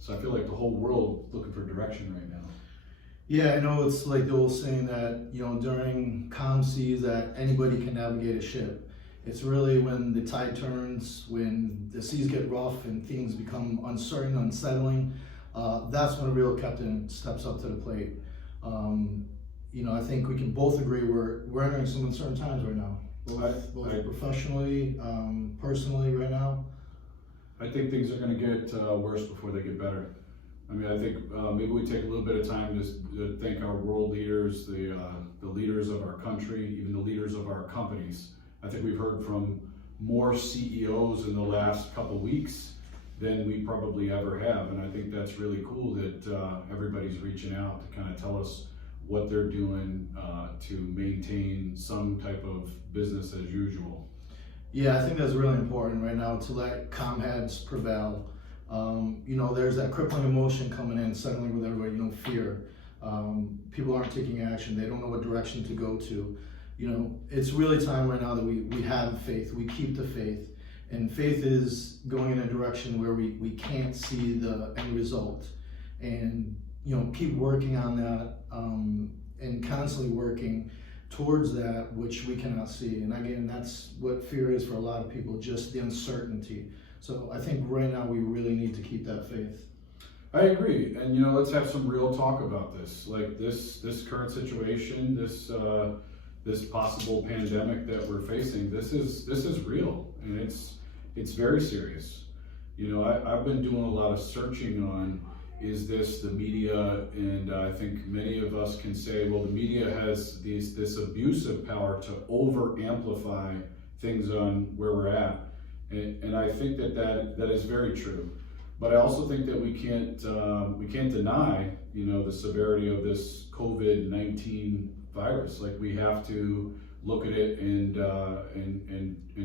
So I feel like the whole world looking for direction right now. Yeah, I know it's like the old saying that, during calm seas that anybody can navigate a ship. It's really when the tide turns, when the seas get rough and things become uncertain, unsettling, that's when a real captain steps up to the plate. I think we can both agree we're entering some uncertain times right now, both professionally, personally right now. I think things are going to get worse before they get better. I mean, I think maybe we take a little bit of time to thank our world leaders, the leaders of our country, even the leaders of our companies. I think we've heard from more CEOs in the last couple weeks than we probably ever have. And I think that's really cool that everybody's reaching out to kind of tell us what they're doing to maintain some type of business as usual. Yeah, I think that's really important right now to let calm heads prevail. There's that crippling emotion coming in, settling with everybody, fear. People aren't taking action. They don't know what direction to go to. It's really time right now that we have faith. We keep the faith. And faith is going in a direction where we can't see the end result. And, keep working on that and constantly working towards that which we cannot see. And again, that's what fear is for a lot of people, just the uncertainty. So I think right now we really need to keep that faith. I agree, and let's have some real talk about this. Like this current situation, this possible pandemic that we're facing. This is real, and it's very serious. I've been doing a lot of searching on, is this the media? And I think many of us can say, well, the media has this abusive power to over amplify things on where we're at. And I think that is very true. But I also think that we can't deny, the severity of this COVID-19 virus. Like, we have to look at it and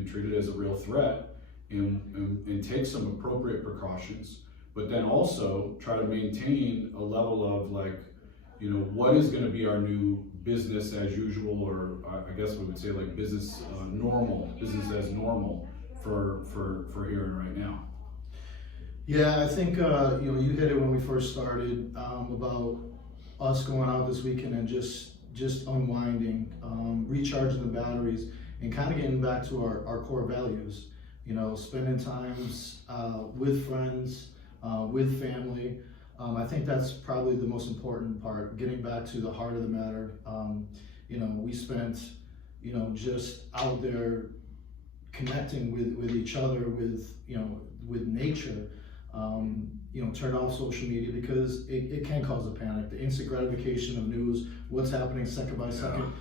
treat it as a real threat and take some appropriate precautions. But then also try to maintain a level of what is going to be our new business as usual, or I guess we would say like business as normal for here and right now. Yeah, I think you hit it when we first started about us going out this weekend and just unwinding, recharging the batteries, and kind of getting back to our core values. Spending times with friends, with family. I think that's probably the most important part, getting back to the heart of the matter. We spent, just out there connecting with each other, with nature. Turn off social media because it can cause a panic. The instant gratification of news, what's happening second by second,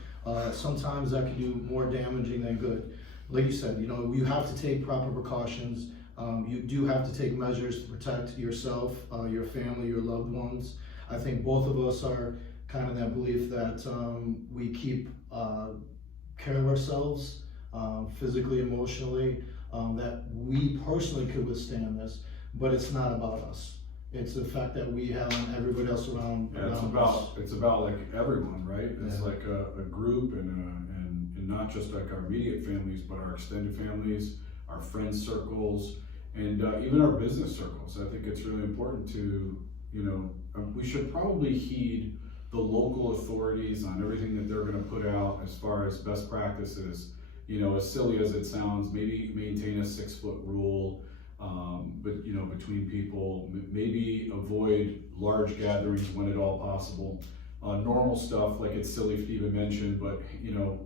sometimes that can do more damaging than good. Like you said, you have to take proper precautions. You do have to take measures to protect yourself, your family, your loved ones. I think both of us are kind of that belief that we keep care of ourselves, physically, emotionally, that we personally could withstand this, but it's not about us. It's the fact that we have everybody else around. It's about like everyone, right? It's like a group and not just like our immediate families, but our extended families, our friend circles, and even our business circles. I think it's really important to, we should probably heed the local authorities on everything that they're going to put out as far as best practices. As silly as it sounds, maybe maintain a 6-foot rule, but between people, maybe avoid large gatherings when at all possible. Normal stuff, like it's silly to even mention, but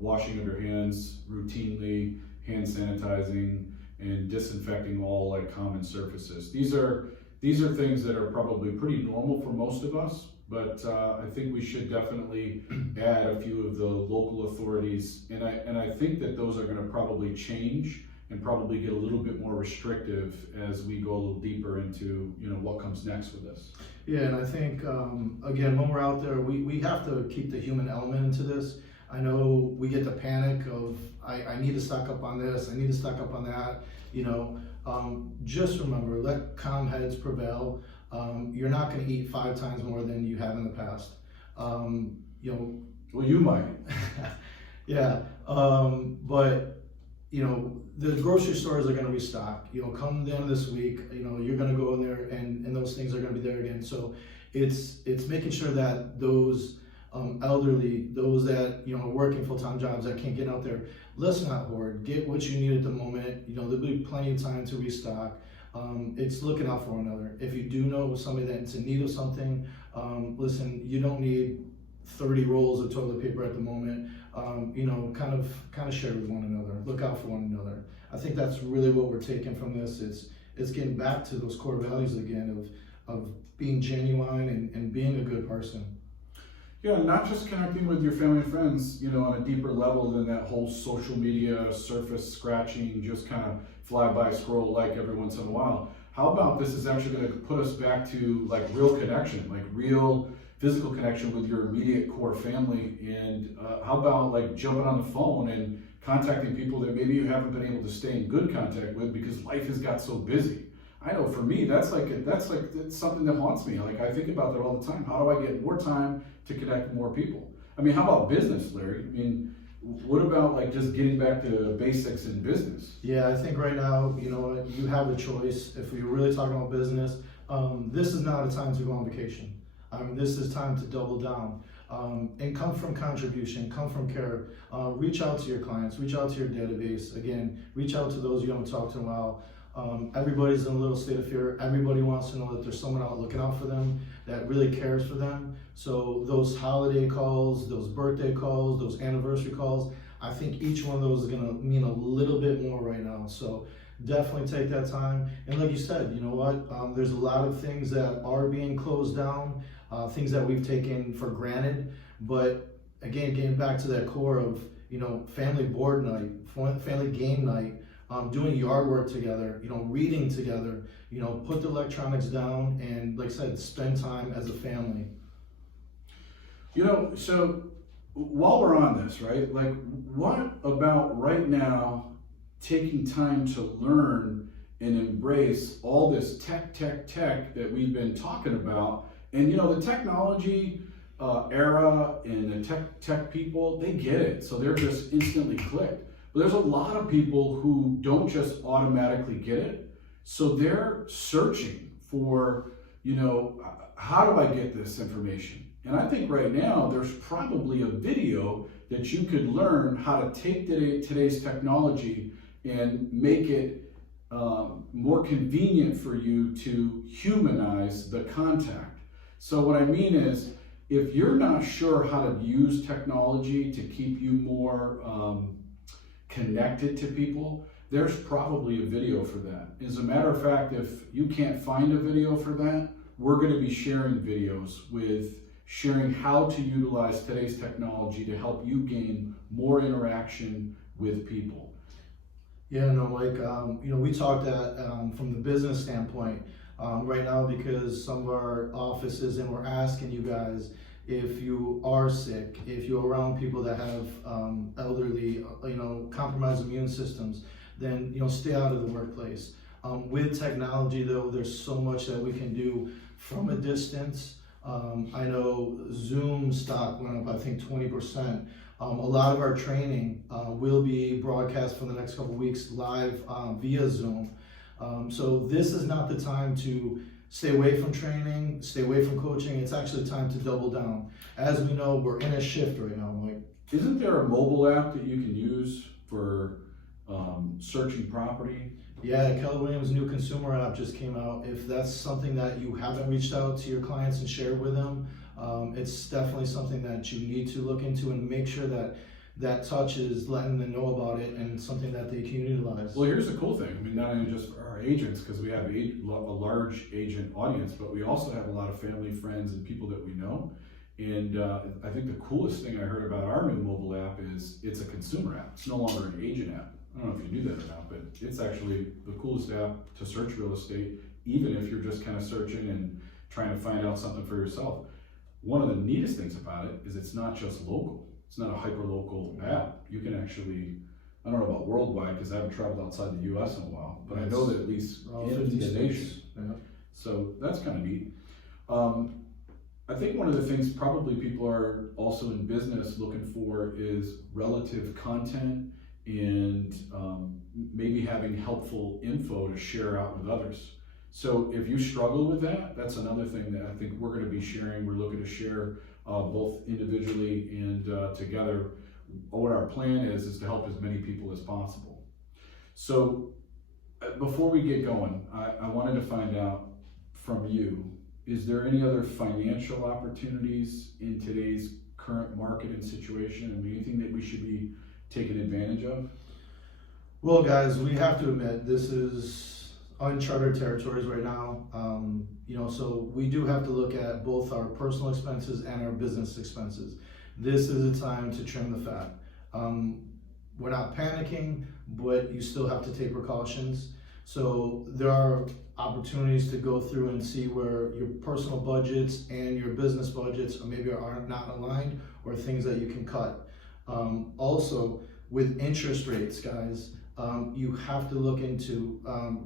washing of your hands routinely, hand sanitizing, and disinfecting all like common surfaces. These are things that are probably pretty normal for most of us, but I think we should definitely add a few of the local authorities, and I think that those are going to probably change and probably get a little bit more restrictive as we go a little deeper into what comes next with this. Yeah, and I think again, when we're out there, we have to keep the human element into this. I know we get the panic of I need to stock up on this, I need to stock up on that. Just remember, let calm heads prevail. You're not going to eat 5 times more than you have in the past. Well, you might. Yeah, but the grocery stores are going to restock. Come the end of this week, you're going to go in there and they'll those things are going to be there again. So it's making sure that those elderly, those that are working full-time jobs that can't get out there, let's not hoard. Get what you need at the moment. There'll be plenty of time to restock. It's looking out for one another. If you do know somebody that's in need of something, listen, you don't need 30 rolls of toilet paper at the moment. Kind of share with one another. Look out for one another. I think that's really what we're taking from this. It's getting back to those core values again of being genuine and being a good person. Yeah, not just connecting with your family and friends, on a deeper level than that whole social media surface scratching, just kind of fly by scroll like every once in a while. How about this is actually going to put us back to like real connection, like real physical connection with your immediate core family. And how about like jumping on the phone and contacting people that maybe you haven't been able to stay in good contact with because life has got so busy. I know for me, that's something that haunts me. Like I think about that all the time. How do I get more time to connect with more people? I mean, how about business, Larry? I mean, what about like just getting back to basics in business? Yeah, I think right now, you have a choice. If we're really talking about business, this is not a time to go on vacation. This is time to double down and come from contribution, come from care. Reach out to your clients, reach out to your database. Again, reach out to those you haven't talked to in a while. Everybody's in a little state of fear. Everybody wants to know that there's someone out looking out for them that really cares for them. So those holiday calls, those birthday calls, those anniversary calls, I think each one of those is gonna mean a little bit more right now. So definitely take that time. And like you said, you know what? There's a lot of things that are being closed down, things that we've taken for granted. But again, getting back to that core of, family board night, family game night, doing yard work together, reading together, put the electronics down and, like I said, spend time as a family. So while we're on this, right, like what about right now taking time to learn and embrace all this tech that we've been talking about? And, the technology era and the tech people, they get it. So they're just instantly clicked. But there's a lot of people who don't just automatically get it. So they're searching for, how do I get this information? And I think right now there's probably a video that you could learn how to take today's technology and make it more convenient for you to humanize the contact. So what I mean is, if you're not sure how to use technology to keep you more connected to people, there's probably a video for that. As a matter of fact, if you can't find a video for that, we're going to be sharing videos sharing how to utilize today's technology to help you gain more interaction with people. Yeah, no, Mike, we talked that from the business standpoint right now, because some of our offices, and we're asking you guys, if you are sick, if you're around people that have elderly, compromised immune systems, then, stay out of the workplace. With technology though, there's so much that we can do from a distance. I know Zoom stock went up, I think 20%. A lot of our training will be broadcast for the next couple of weeks live via Zoom. So this is not the time to stay away from training, stay away from coaching. It's actually time to double down. As we know, we're in a shift right now, Mike. Isn't there a mobile app that you can use for searching property? Yeah, Keller Williams' new consumer app just came out. If that's something that you haven't reached out to your clients and shared with them, it's definitely something that you need to look into and make sure that touch is letting them know about it and something that they can utilize. Well, here's the cool thing. I mean, not only just for our agents, because we have a large agent audience, but we also have a lot of family, friends, and people that we know. And I think the coolest thing I heard about our new mobile app is it's a consumer app. It's no longer an agent app. I don't know if you knew that or not, but it's actually the coolest app to search real estate, even if you're just kind of searching and trying to find out something for yourself. One of the neatest things about it is it's not just local. It's not a hyper-local app. You can actually, I don't know about worldwide because I haven't traveled outside the US in a while, but I know that at least in the nation. Yeah. So that's kind of neat. I think one of the things probably people are also in business looking for is relative content and maybe having helpful info to share out with others. So if you struggle with that, that's another thing that I think we're going to be sharing. We're looking to share both individually and together. What our plan is to help as many people as possible. So before we get going, I wanted to find out from you, is there any other financial opportunities in today's current market and situation? I mean, anything that we should be taking advantage of? Well, guys, we have to admit this is uncharted territories right now. So we do have to look at both our personal expenses and our business expenses. This is a time to trim the fat. We're not panicking, but you still have to take precautions. So there are opportunities to go through and see where your personal budgets and your business budgets maybe are not aligned, or things that you can cut. Also, with interest rates, guys, you have to look into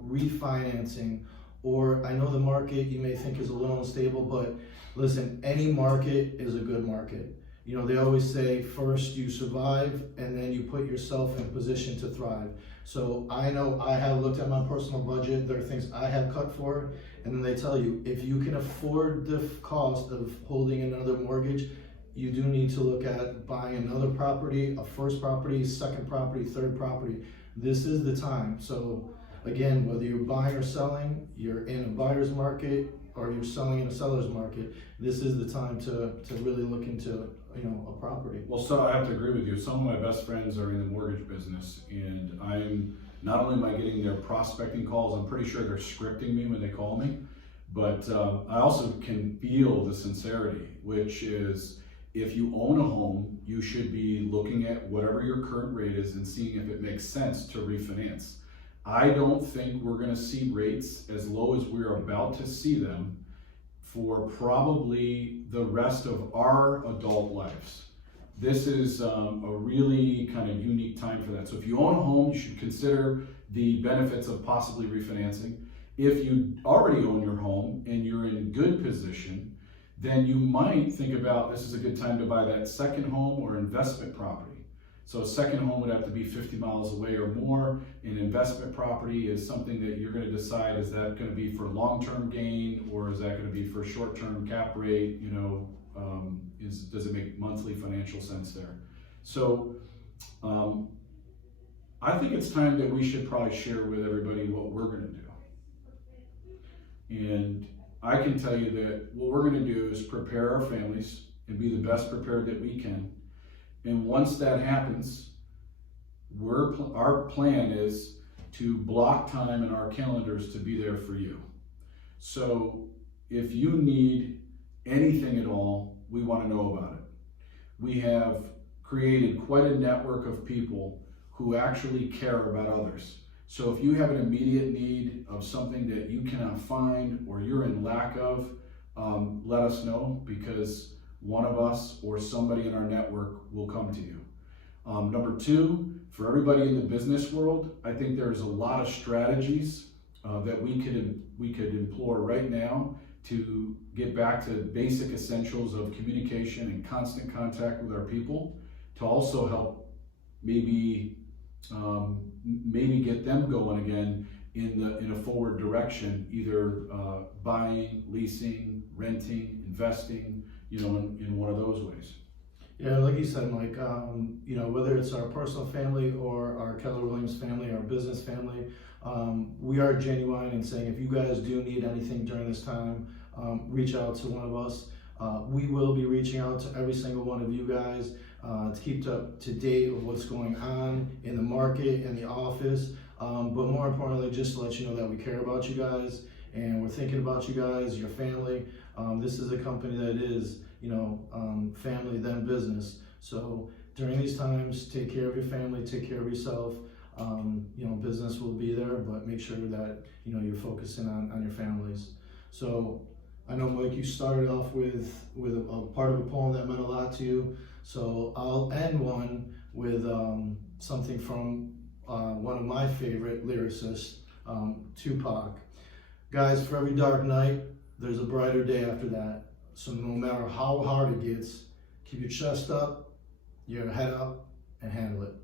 refinancing, or I know the market you may think is a little unstable, but listen, any market is a good market. You know, they always say first you survive and then you put yourself in a position to thrive. So I know I have looked at my personal budget, there are things I have cut for, and then they tell you if you can afford the cost of holding another mortgage, you do need to look at buying another property, a first property, second property, third property. This is the time. So again, whether you're buying or selling, you're in a buyer's market or you're selling in a seller's market, this is the time to really look into a property. Well, so I have to agree with you. Some of my best friends are in the mortgage business, and I'm not only am I getting their prospecting calls, I'm pretty sure they're scripting me when they call me, but I also can feel the sincerity, which is, if you own a home, you should be looking at whatever your current rate is and seeing if it makes sense to refinance. I don't think we're going to see rates as low as we're about to see them for probably the rest of our adult lives. This is a really kind of unique time for that. So if you own a home, you should consider the benefits of possibly refinancing. If you already own your home and you're in good position, then you might think about, this is a good time to buy that second home or investment property. So a second home would have to be 50 miles away or more. An investment property is something that you're going to decide, is that going to be for long-term gain, or is that going to be for short-term cap rate? Does it make monthly financial sense there? So I think it's time that we should probably share with everybody what we're going to do. And I can tell you that what we're going to do is prepare our families and be the best prepared that we can. And once that happens, our plan is to block time in our calendars to be there for you. So if you need anything at all, we want to know about it. We have created quite a network of people who actually care about others. So if you have an immediate need of something that you cannot find or you're in lack of, let us know, because one of us or somebody in our network will come to you. Number two, for everybody in the business world, I think there's a lot of strategies that we could employ right now to get back to basic essentials of communication and constant contact with our people, to also help maybe get them going again in a forward direction, either buying, leasing, renting, investing, in one of those ways. Yeah, like you said, Mike, whether it's our personal family or our Keller Williams family, our business family, we are genuine in saying if you guys do need anything during this time, reach out to one of us. We will be reaching out to every single one of you guys to keep up to date with what's going on in the market, in the office, but more importantly, just to let you know that we care about you guys and we're thinking about you guys, your family. This is a company that is, family then business. So during these times, take care of your family, take care of yourself. Business will be there, but make sure that, you're focusing on your families. So I know, Mike, you started off with a part of a poem that meant a lot to you. So I'll end one with something from one of my favorite lyricists, Tupac. Guys, for every dark night, there's a brighter day after that. So no matter how hard it gets, keep your chest up, your head up, and handle it.